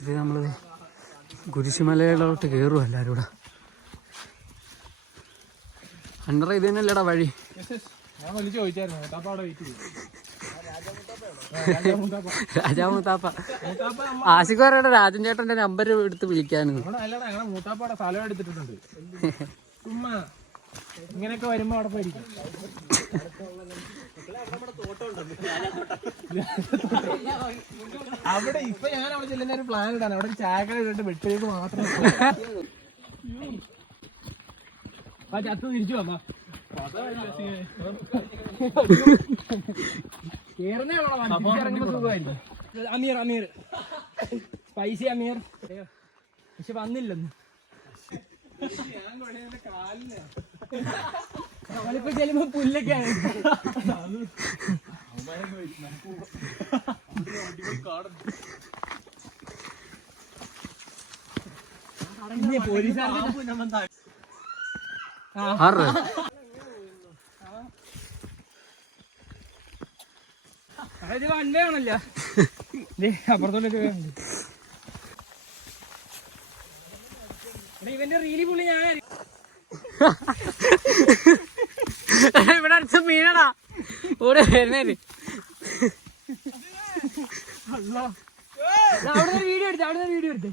ഇത് നമ്മൾ കുരിശുമലയിലോട്ട് കയറും എല്ലാവരും കൂടെ. അണ്ടറ ഇത് തന്നെയല്ലേടാ വഴി? രാജാമുത്താപ്പ ആശിക്കോറയുടെ രാജൻ ചേട്ടന്റെ നമ്പർ എടുത്ത് വിളിക്കാനും. മൂത്താപ്പാടെ സ്ഥലം എടുത്തിട്ടുണ്ട്. ഇങ്ങനെയൊക്കെ വരുമ്പോ അവിടെ പോയിരിക്കും. അവിടെ ഇപ്പൊ ഞാൻ അവിടെ ചെല്ലുന്ന ഒരു പ്ലാൻ ഇടാണ്. അവിടെ ചായക്കട ഇട്ടിട്ട് വെട്ടിയത് മാത്രം ചത്ത് തിരിച്ചു വന്നാ അമീർ അമീർ സ്പൈസി അമീർ. പക്ഷെ വന്നില്ലെന്ന്. നമ്മളിപ്പോ ചെല്ലുമ്പോ പുല്ലൊക്കെയാണ്. പോലീസുകാർക്ക് അതായത് വൺവേ ആണല്ലോ. അപ്പുറത്തോട്ടൊക്കെ ഇവന്റെ റീലി പുള്ളി ഞാൻ ഇവിടെ അടുത്ത മീനടാ ഇവിടെ വരുന്നേന്. അവിടുന്ന് വീഡിയോ എടുത്ത് അവിടുന്ന് വീഡിയോ എടുത്ത്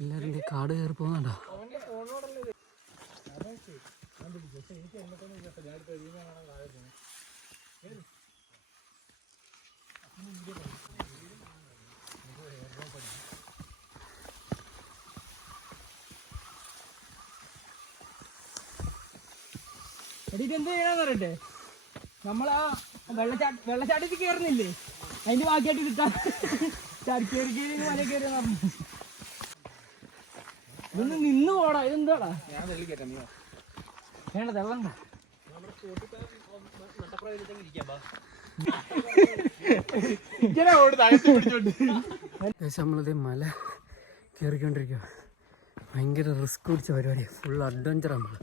എല്ലാവരും കാട് കയറി പോകുന്നുണ്ടോ? എന്ത് ചെയ്യണമെന്ന് പറയട്ടെ, നമ്മളാ വെള്ളച്ചാട്ടത്തിൽ കയറുന്നില്ലേ, അതിന്റെ ബാക്കിയായിട്ട് കിട്ടാൻ ചടിക്കേറി കയറി മല കയറി പറഞ്ഞു. ഇതൊന്ന് നിന്ന് പോടാ. ഇതെന്താടാ? വേണ്ട തെള്ളണ്ട. നമ്മളിത് മല കയറിക്കൊണ്ടിരിക്കുക. ഭയങ്കര റിസ്ക് പിടിച്ച പരിപാടിയാണ്. ഫുൾ അഡ്വഞ്ചറാണ് നമ്മൾ.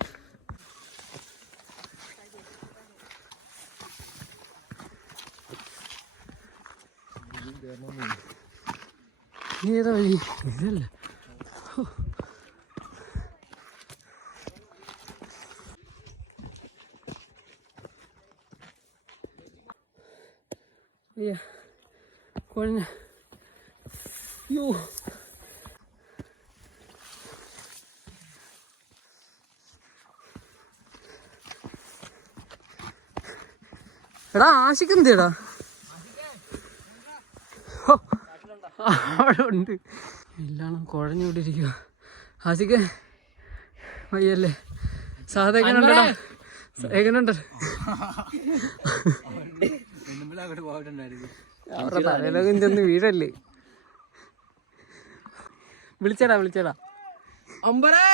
ഏതാ വഴി? ഇതല്ല. കൊഴഞ്ഞ യോ എടാ ആശിക്കെന്തേടാ? അവിടെ ഉണ്ട്. എല്ലാം കുഴഞ്ഞുകൊണ്ടിരിക്കുക. ആശിക്ക് വയ്യല്ലേ? സാധ എങ്ങനെയുണ്ടോ? എങ്ങനെയുണ്ട്? അവരുടെ തലയിലൊക്കെ ചെന്ന് വീഴല്ലേ? വിളിച്ചടാ വിളിച്ചടാ. അമ്പറേ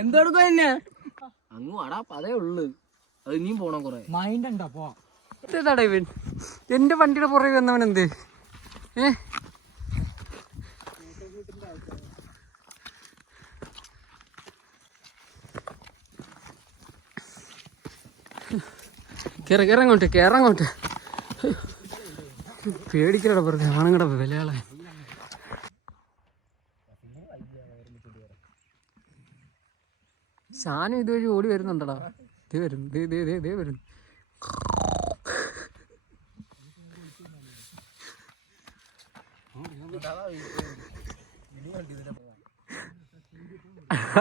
എന്തെടുക്ക തന്നെ അങ്ങ് വാടാ. അതേ ഉള്ളു. അത് ഇനിയും പോണം. കൊറേ മൈൻഡ് ഉണ്ടാ പോ. ഏതാടാ ഇവൻ? എന്റെ വണ്ടിയുടെ പുറകെ വന്നവൻ എന്ത്? കേറങ്ങോട്ട് കേറങ്ങോട്ട്. പേടിക്കലടാ വെറുതെ. ആണുങ്ങടെ വിലയാളെ. ഷാനും ഇതുവഴി ഓടി വരുന്നുണ്ടടാ. ദേ വരും ദേ വരും.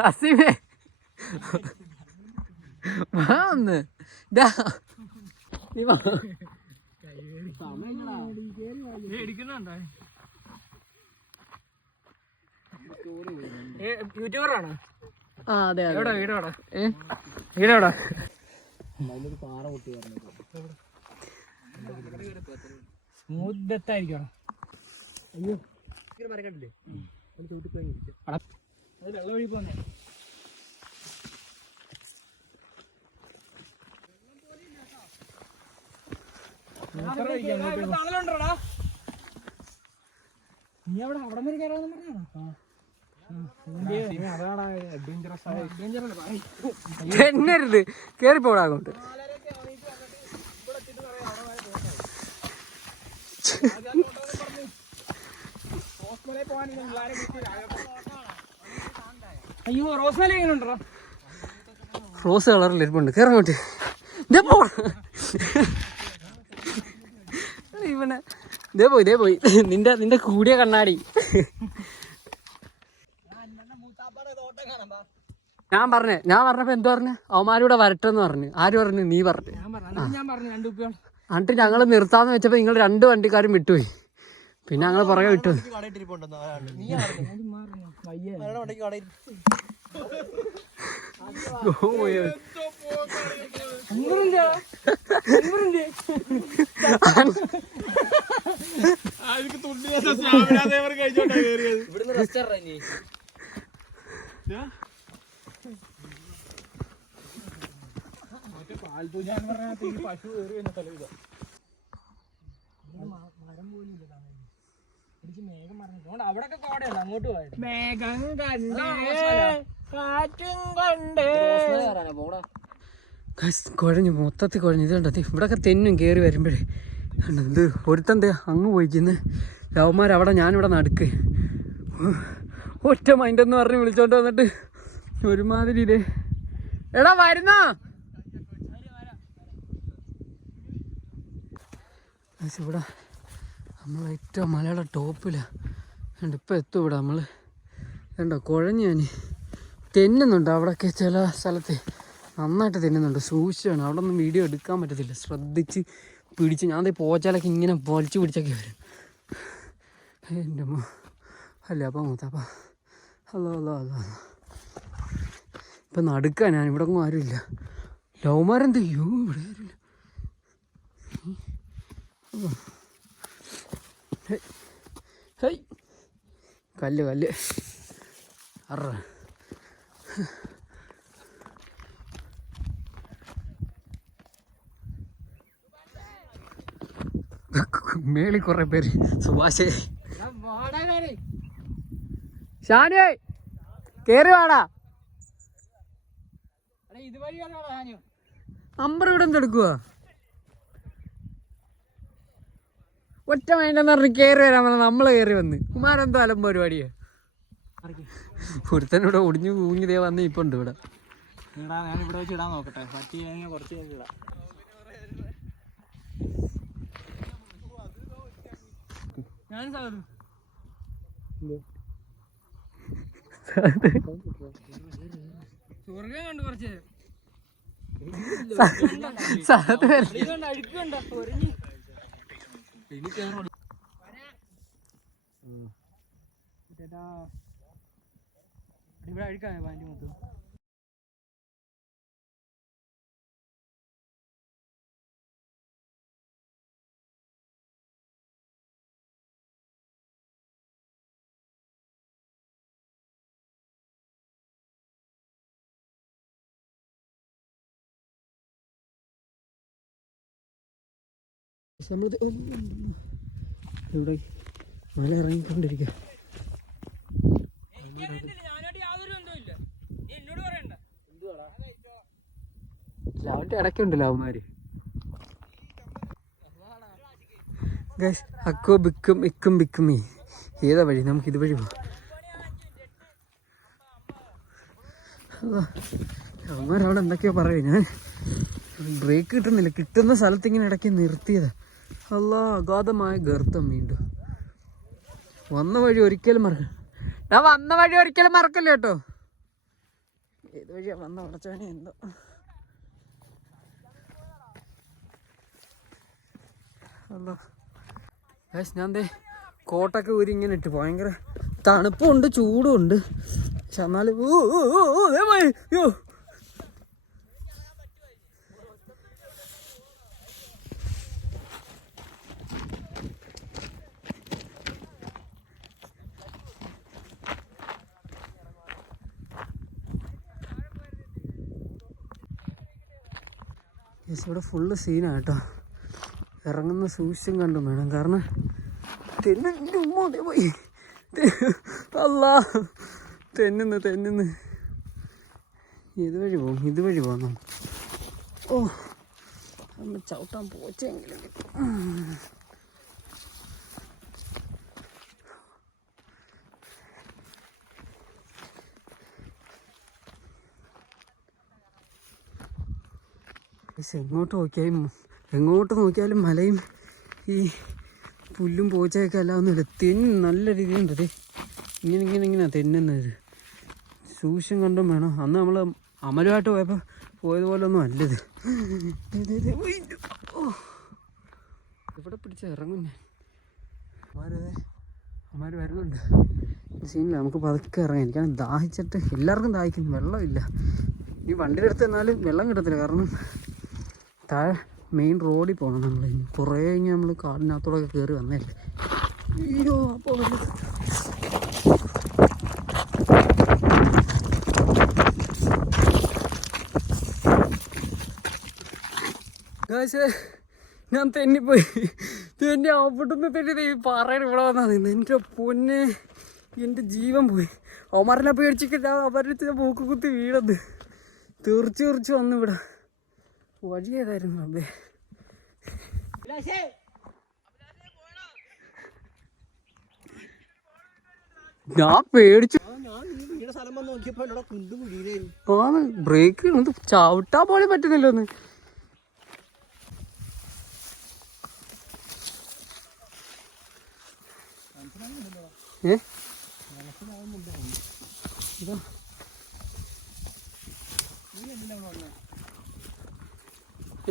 അസിമേ വന്ന് യൂട്യൂബറാണ്. ആ അതെ. വീടോടാ പാറ പൊട്ടി സ്മൂത്ത് ഡെത്ത് ആയിരിക്കണം. അയ്യോ മരക്കണ്ടില്ലേ? വെള്ളം ഒഴി പോന്നെ. നീ അവിടെ വരെ കയറാന്ന് പറഞ്ഞാണോ? എന്നരുത് കേറിപ്പോടാ അങ്ങോട്ട്. അയ്യോ റോസ്മല എങ്ങനെ ഉണ്ടോ? റോസ് കളറിൽ ഇരിപ്പുണ്ട്. കേറങ്ങോട്ട്. ഇവനെ ഇതേ പോയി നിന്റെ കൂടിയ കണ്ണാടി. ഞാൻ പറഞ്ഞപ്പോ എന്താ പറഞ്ഞു? അവന്മാരൂടെ വരട്ടെന്ന് പറഞ്ഞു. ആര് പറഞ്ഞു? നീ പറഞ്ഞു. എന്നിട്ട് ഞങ്ങള് നിർത്താന്ന് വെച്ചപ്പോ നിങ്ങൾ 2 വണ്ടിക്കാരും വിട്ടുപോയി. പിന്നെ ഞങ്ങൾ പുറകെ വിട്ടു. അവിടൊക്കെ കോടയല്ല, അങ്ങോട്ട് പോയത്. മേഘം കണ്ടേ കാറ്റും കുഴഞ്ഞു, മൊത്തത്തിൽ കുഴഞ്ഞു. ഇത് കണ്ടത് ഇവിടെയൊക്കെ തെന്നും കയറി വരുമ്പോഴേ ഇത് ഒരുത്തന്ത് അങ്ങ് പോയിക്കുന്നു. ലവന്മാരവിടെ, ഞാനിവിടെ നടുക്ക്. ഒറ്റ മൈൻഡെന്ന് പറഞ്ഞ് വിളിച്ചോണ്ട് വന്നിട്ട് ഒരുമാതിരി ഇതേ. എടാ വരുന്നോ? ഇവിടെ നമ്മൾ ഏറ്റവും മലയുടെ ടോപ്പിലാണ്. ഇപ്പം എത്തും ഇവിടെ നമ്മൾ. കണ്ടോ കുഴഞ്ഞു. ഞാൻ തെന്നുന്നുണ്ട് അവിടെയൊക്കെ, ചില സ്ഥലത്ത് നന്നായിട്ട് തെന്നുന്നുണ്ട്. സൂക്ഷിച്ചാണ്, അവിടെ ഒന്നും വീഡിയോ എടുക്കാൻ പറ്റത്തില്ല. ശ്രദ്ധിച്ച് പിടിച്ച് ഞാൻ പോച്ചാലൊക്കെ ഇങ്ങനെ വലിച്ചു പിടിച്ചൊക്കെ വരും. എൻ്റെ അമ്മ അല്ലേ അപ്പം മൂത്തപ്പ. ഹലോ. ഇപ്പം നടുക്കാൻ ഞാൻ, ഇവിടെ ഒന്നും ആരുമില്ല. ലവ്മാരെന്ത് ചെയ്യൂ? ഇവിടെ ആരുമില്ല. കല്ല് അറ. മേളി കുറെ പേര്. സുഭാഷേ, ഷാനേ കേറി വാടാ. നമ്പർ ഇവിടെ എന്തെടുക്കുക? ഒറ്റ മൈൻഡെന്ന് പറഞ്ഞ് കയറി വരാൻ പറഞ്ഞാൽ നമ്മൾ കയറി വന്ന് കുമാരെന്തോ അലമ്പ് പരിപാടിയാ. ഒരുത്തനൂടെ ഒടിഞ്ഞു കൂഞ്ഞിതേ വന്ന് ഇപ്പൊ ഉണ്ട് ഇവിടെ. ഞാനിവിടെ വെച്ച് ഇടാൻ നോക്കട്ടെ, പറ്റി കുറച്ച് ഇടാം. സ്വർഗം കണ്ടു കുറച്ച് അഴുക്കുണ്ടോ? ഇവിടെ അഴുക്കാണ് പാൻറ് മൊത്തം. നമ്മളിത് ഇവിടെ മല ഇറങ്ങിക്കൊണ്ടിരിക്കുക. അവൻ്റെ ഇടയ്ക്കുണ്ടല്ലോ അവന്മാര്. അക്കോ ബിക്കും ഇക്കും ബിക്കുമീ. ഏതാ വഴി? നമുക്ക് ഇത് വഴി പോവാം. അവന്മാരവിടെ എന്തൊക്കെയോ പറയും. ഞാൻ ബ്രേക്ക് കിട്ടുന്നില്ല. കിട്ടുന്ന സ്ഥലത്ത് ഇങ്ങനെ ഇടയ്ക്ക് നിർത്തിയതാ. അല്ലാ, അഗാധമായ ഗർത്തം. വീണ്ടും വന്ന വഴി ഒരിക്കലും മറക്കല്ല കേട്ടോ. ഏത് വഴിയാ വന്ന ഉടച്ചവനെ എന്തോ. അല്ലോ ഞാൻ ദേ കോട്ടൊക്കെ ഊരി ഇങ്ങനെ ഇട്ട്. ഭയങ്കര തണുപ്പുണ്ട് ചൂടും ഉണ്ട്. പക്ഷെ എന്നാലും യോ ഇവിടെ ഫുള്ള് സീനാണ് കേട്ടോ. ഇറങ്ങുന്ന സൂക്ഷിച്ചും കണ്ടും വേണം. കാരണം പോയി അല്ലാ തെന്നുന്നു ഇതുവഴി പോകാം നമുക്ക്. ഓ നമ്മൾ ചവിട്ടാൻ പോച്ചെങ്കിലും കിട്ടും. എങ്ങോട്ട് നോക്കിയാലും മലയും ഈ പുല്ലും പോച്ചയൊക്കെ എല്ലാം ഒന്നുമില്ല. തെന്ന് നല്ല രീതിയുണ്ട്. ഇങ്ങനെ തെന്നുന്നത് സൂക്ഷ്യം കണ്ടും വേണം. അന്ന് നമ്മൾ അമലുമായിട്ട് പോയതുപോലെ ഒന്നും അല്ലത്. ഇവിടെ പിടിച്ച് ഇറങ്ങും ഞാൻ. അമ്മമാർ വരുന്നുണ്ട്. സീനില്ല, നമുക്ക് പതുക്കെ ഇറങ്ങാം. എനിക്കാണ് ദാഹിച്ചിട്ട്, എല്ലാവർക്കും ദാഹിക്കുന്നു, വെള്ളമില്ല. ഈ വണ്ടിയുടെ അടുത്ത് എന്നാലും വെള്ളം കിട്ടത്തില്ല. കാരണം താഴെ മെയിൻ റോഡിൽ പോകണം നമ്മൾ. ഇനി കുറേ കഴിഞ്ഞ് നമ്മൾ കാടിനകത്തോടൊക്കെ കയറി വന്നല്ലേ. അയ്യോ അപ്പോൾ ഞാൻ തെന്നിപ്പോയി. അവിടുന്ന് തെന്നി ഈ പാറയുടെ ഇവിടെ വന്നാൽ നിന്ന്. എൻ്റെ പൊന്നെ, എൻ്റെ ജീവൻ പോയി. അവന്മാരെല്ലാം പേടിച്ചിട്ട് അവരുടെ മൂക്ക് കുത്തി വീടത് തെറിച്ച് വന്നു. ഇവിടെ വഴി ഏതായിരുന്നു അതെ. ഞാൻ പേടിച്ചു. ബ്രേക്ക് ചവിട്ടാൻ പോലും പറ്റുന്നില്ല ഒന്ന്.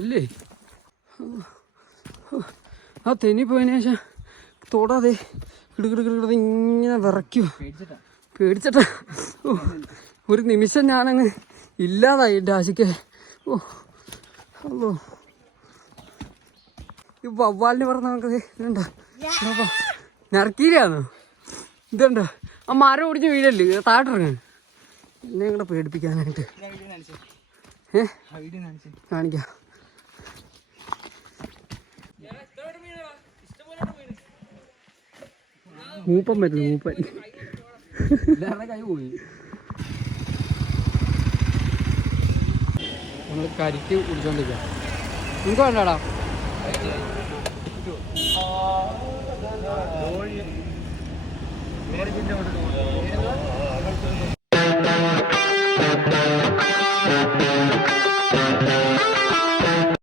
ഇല്ലേ ആ തെന്നി പോയതിനു ശേഷം തൊടാതെ കിടുകിടുകിടുകിട ഇങ്ങനെ വിറയ്ക്കോ. പേടിച്ചിട്ടാ. ഒരു നിമിഷം ഞാനങ്ങ് ഇല്ലാതായി എൻ്റെ ആശയ്ക്ക്. ഓ അല്ലോ, ഈ വവ്വാലിന് പറഞ്ഞ നമുക്കത് ഇതുണ്ടോ നറക്കീരാന്നോ ഇതുണ്ടോ? ആ മരം ഓടിച്ച് വീഴല്ലേ താട്ടിറങ്ങാൻ. എന്നെ കൂടെ പേടിപ്പിക്കാനായിട്ട് കാണിക്കാം. മൂപ്പൻ പറ്റില്ല, മൂപ്പൻ കൈ പോയി. നമ്മൾ കരിക്ക് കുടിച്ചോണ്ടിരിക്കാം. നിങ്ങൾക്ക് വേണ്ടാടാ.